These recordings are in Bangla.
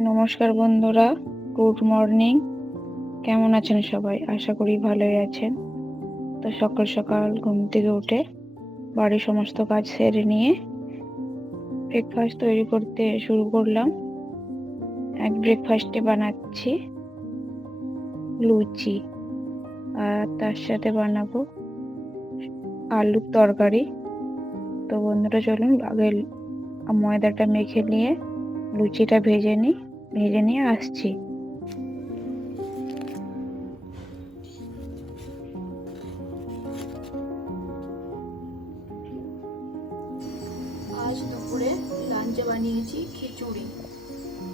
নমস্কার বন্ধুরা, গুড মর্নিং। কেমন আছেন সবাই? আশা করি ভালোই আছেন। তো সকাল সকাল ঘুম থেকে উঠে বাড়ির সমস্ত কাজ সেরে নিয়ে ব্রেকফাস্ট তৈরি করতে শুরু করলাম। এক ব্রেকফাস্টে বানাচ্ছি লুচি। আর তার সাথে বানাবো আলুর তরকারি। তো বন্ধুরা, চলুন আগে ময়দাটা মেখে নিয়ে লুচিটা ভেজে নিই। ভেজে নিয়ে আসছি। আজ দুপুরে লাঞ্চে বানিয়েছি খিচুড়ি।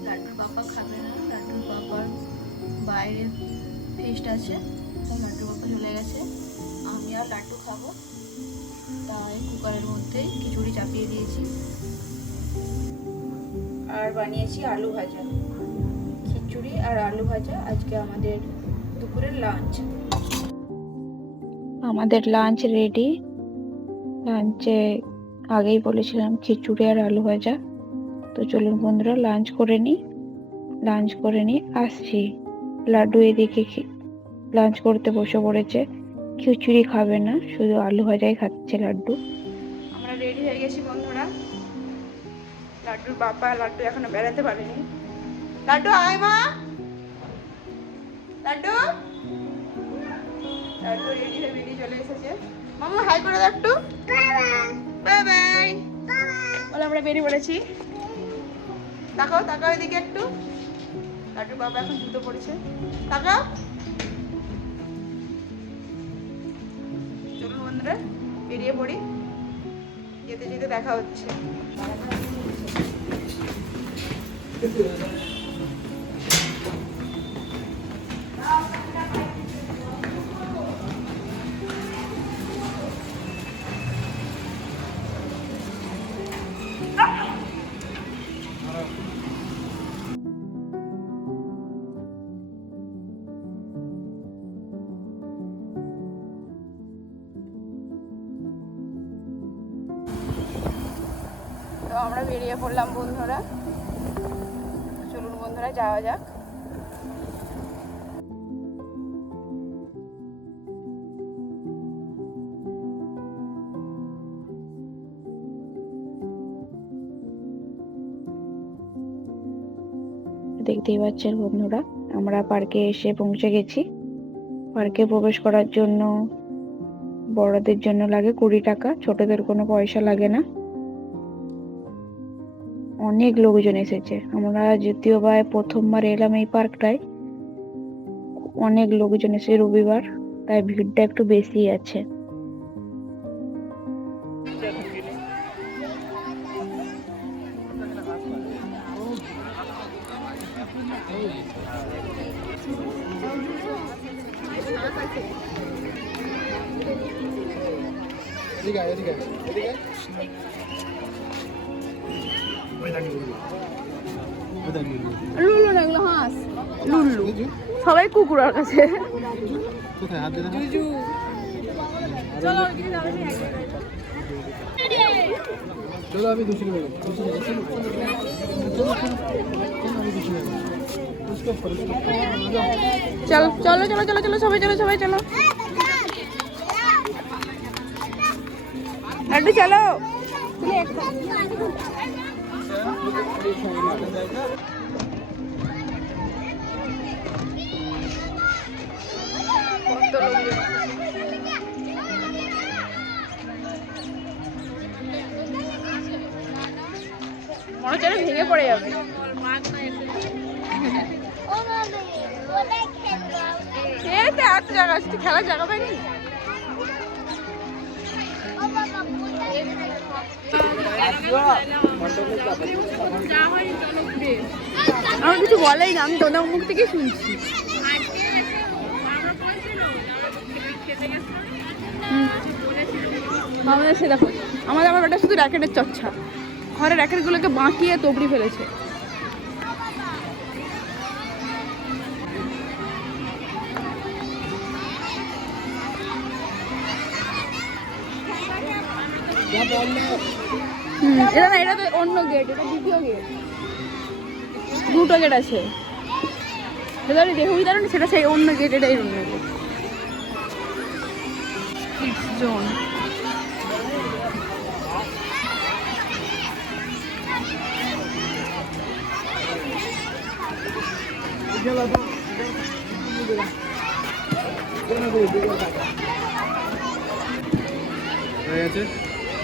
লাড্ডুর বাবা খাবে না, লাড্ডুর বাবার বাইরে ফিস্ট আছে, তাই লাড্ডুর বাবা চলে গেছে। আমি আর লাড্ডু খাব, তাই কুকারের মধ্যেই খিচুড়ি চাপিয়ে দিয়েছি। আর বানিয়েছি আলু ভাজা। খিচুড়ি আর আলু ভাজা আজকে আমাদের দুপুরের লাঞ্চ আমাদের লাঞ্চ রেডি লাঞ্চে আগেই বলেছিলাম খিচুড়ি আর আলু ভাজা। তো চলুন বন্ধুরা লাঞ্চ করে নিই লাঞ্চ করে নিই আসছি। লাড্ডু এদিকে লাঞ্চ করতে বসে পড়েছে। খিচুড়ি খাবে না শুধু আলু ভাজাই খাচ্ছে লাড্ডু। আমরা রেডি হয়ে গেছি বন্ধুরা। লাড্ডুর বাবা লাড্ডু এখনও বেড়াতে পারেনি। লাড্ডু আয় মা লাড্ডু লাড্ডু রেডি হয়ে বেরিয়ে চলে এসেছে মামা হাই করে দাও একটু বলে আমরা বেরিয়ে পড়েছি তাকাও তাকাও এদিকে একটু লাড্ডুর বাবা এখন জুতো পড়েছে তাকাও চলুন বন্ধুরা বেরিয়ে পড়ি যেতে যেতে দেখা হচ্ছে বেরিয়ে পড়লাম বন্ধুরা। চলুন বন্ধুরা, যাওয়া যাক। দেখতেই পাচ্ছেন বন্ধুরা, আমরা পার্কে এসে পৌঁছে গেছি। পার্কে প্রবেশ করার জন্য বড়দের জন্য লাগে কুড়ি টাকা, ছোটদের কোনো পয়সা লাগে না। অনেক লোকজন এসেছে। আমরা দ্বিতীয়বার প্রথমবার এলাম এই পার্কটায়, অনেক লোকজন এসেছে রবিবার, তাই ভিড়টা একটু বেশি আছে। এগুলো হাঁস বুঝলি? সবাই কুকুরের কাছে চলো চলো। চলো, চলো। চলো, সবাই চলো সবাই চলো লাড্ডু চলো মনে হচ্ছে ভেঙে পড়ে যাবে। এত জায়গা তুই খেলার জায়গা পাইনি? আমার কিছু বলাই না, আমি তোদের মুখ থেকে শুনছি। আমাদের সে দেখো, আমাদের আবার ওটা শুধু র্যাকেটের চর্চা ঘরের র্যাকেটগুলোকে বাঁকিয়ে তবড়ি ফেলেছে। হুম, এটা না এটা তো অন্য গেট এটা দ্বিতীয় গেট দুটো গেট আছে। ভেতরে যে হুই সেটা সেই অন্য গেট এটাই অন্য গেট জোন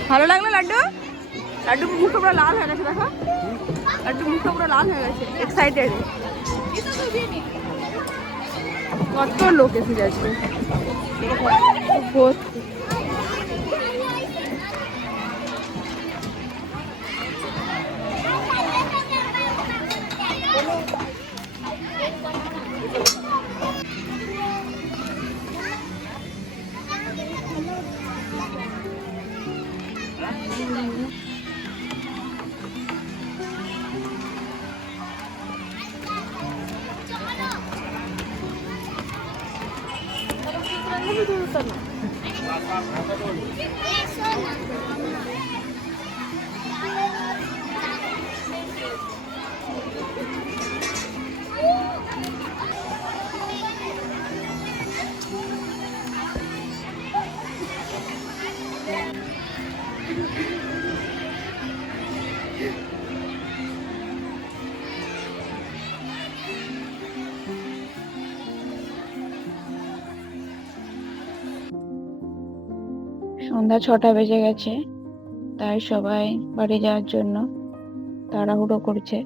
ভালো লাগল লাড্ডু? লাড্ডু মুখটা পুরো লাল হয়ে গেছে দেখো লাড্ডু মুখটা পুরো লাল হয়ে গেছে এক্সাইটেড কত লোক এসে যাচ্ছে ভর্তি। 你要说了。সন্ধ্যা ছটা বেজে গেছে। তাই সবাই বাড়ি যাওয়ার জন্য তাড়াহুড়ো করছে,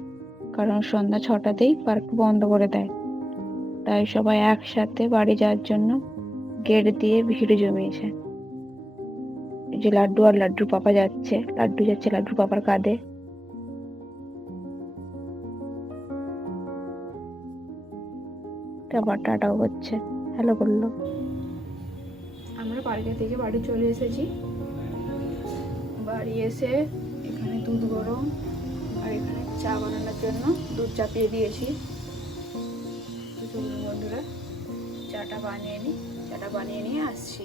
কারণ সন্ধ্যা ছটাতেই পার্ক বন্ধ করে দেয়। তাই সবাই একসাথে বাড়ি যাওয়ার জন্য গেট দিয়ে ভিড় জমিয়েছে। যে লাড্ডু আর লাড্ডুর পাপা যাচ্ছে, লাড্ডু যাচ্ছে লাড্ডুর পাপার কাঁধে। তারপর টাটাও করছে হ্যালো আমরা পার্কে থেকে বাড়ি চলে এসেছি। বাড়ি এসে এখানে দুধ গরম আর এখানে চা বানানোর জন্য দুধ চাপিয়ে দিয়েছি। বন্ধুরা, চাটা বানিয়ে নিই চাটা বানিয়ে নিয়ে আসছি।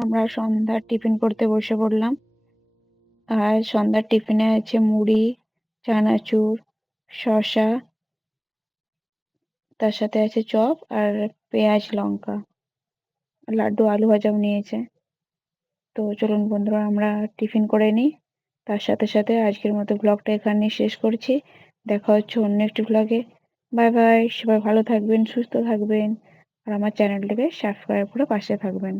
আমরা সন্ধ্যার টিফিন করতে বসে পড়লাম। আর সন্ধ্যার টিফিনে আছে মুড়ি, চানাচুর, শসা, তার সাথে আছে চপ আর পেঁয়াজ, লঙ্কা। লাড্ডু, আলু ভাজাও নিয়েছে। তো চলুন বন্ধুরা, আমরা টিফিন করে নিই। তার সাথে সাথে আজকের মতো ব্লগটা এখানে শেষ করছি। দেখা হচ্ছে অন্য একটি ব্লগে। বাই বাই, সবাই ভালো থাকবেন, সুস্থ থাকবেন। আর আমার চ্যানেলটাকে সাবস্ক্রাইব করে পাশে থাকবেন।